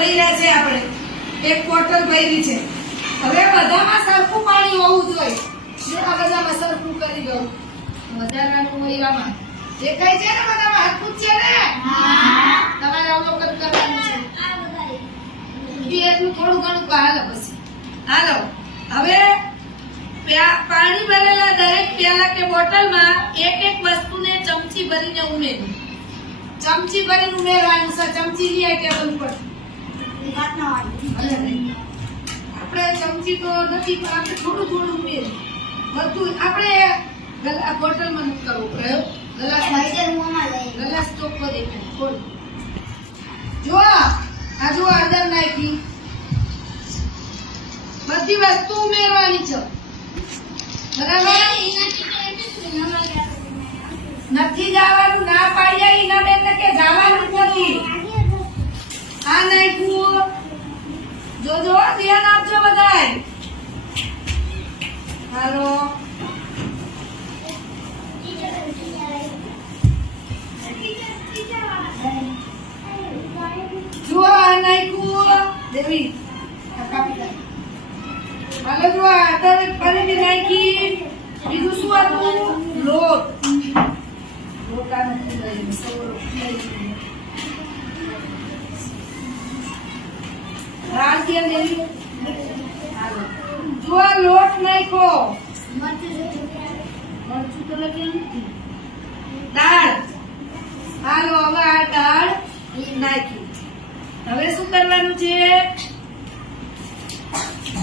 ભર્યા છે આપણે, એક બોટલ ભરી છે. હવે બધામાં સરખું પાણી હોવું જોઈએ. જો આ બધામાં સરખું કરી દઉં, વધારાનું હોય આમાં જે કઈ છે ને બધામાં હરખું જ છે ને. તમારે અવલોકન કરવાનું છે. એટલું થોડું ઘણું હાલો પછી હાલો. હવે પાણી ભરેલા દરેક પ્યાલા કે બોટલમાં એક એક વસ્તુને ચમચી ભરીને ઉમેરવું. ચમચી ભરીને ઉમેરવાનું છે. ચમચી લઈએ ટેબલ ઉપર. આપણે ચમચી તો નથી પણ આપણે થોડું થોડું ઉમેરીએ. બધું આપણે બોટલમાં નથી કરવું પ્રયોગ. ગલાસ ચોખ્ખો દેખાય. ખોલ. જો આ જો હળદર નાખી. બધી વસ્તુ ઉમેરવાની છે. બરાબર? નથી જવાનું, ના પાડ્યા ઈના બેન કે જવાનું નથી. આ નાખ્યું. જોજો ધ્યાન આપજો બધાય. હાલો જો આ નાખ્યું દેવી. હાલો જો આ ફરીથી નાખી. બીજું શું હતું? લોટ. લોટા નથી લઈ સૌરો રાજ્ય દેવી. હાલો જો આ લોટ નાખ્યો. મરચું તો લખ્યું નથી. દાળ. હાલો હવે આ દાળ નાખી. હવે શું કરવાનું છે?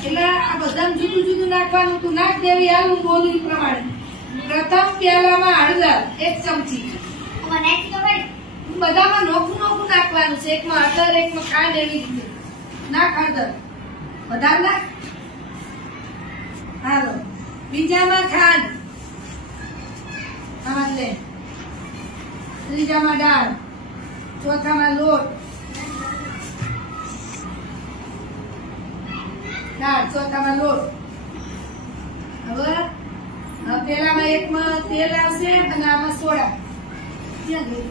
એટલે આ બધા જુદું જુદું નાખવાનું. તું નાખ દેવી. હાલ હું બોલું એ પ્રમાણે. પ્રથમ પ્યાલામાં હળદર 1 ચમચી. બધામાં નોખું નોખું નાખવાનું છે. એકમાં હળદર, એકમાં ખાંડ, એવી રીતે નાખ હળદર. વધારે નાખ. હાલો બીજામાં ખાંડ. આમાં લે. ત્રીજામાં દાળ. ચોથામાં લોટ. દાળ ચોથામાં લોટ. હવે પેલામાં એકમાં તેલ આવશે અને આમાં સોડા. ક્યાં ગયું?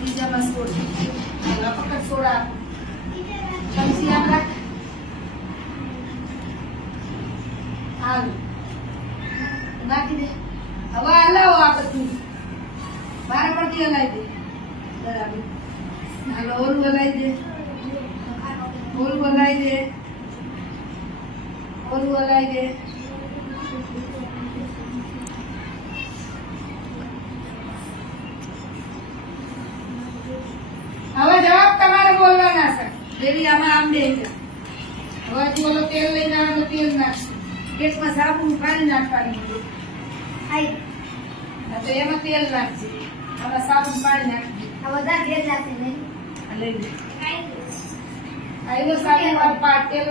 બીજામાં સોડા. પકડ સોડા. ચમચી આમ રાખ. હાલો નાખી દે. હવે હલાવો આ બધું. મારા પરથી હલાવી દે. બરાબર. હાલો ઓલું હલાવી દે. ઓલું હલાવી દે. ઓલું હલાવી દે. હવે જવાબ તમારે બોલવાના છે. દેવી આમાં આમ દે. હવે ઓલો તેલ લઈને આવવાનું. તેલ નાખશું. પેટમાં સાબુ પાણી નાખવાનું. તો એમાં તેલ નાખજે. આમાં સાબુ પાણી નાખજે. આ બધા તેલ નાખી લઈ લે. સાબુ તેલ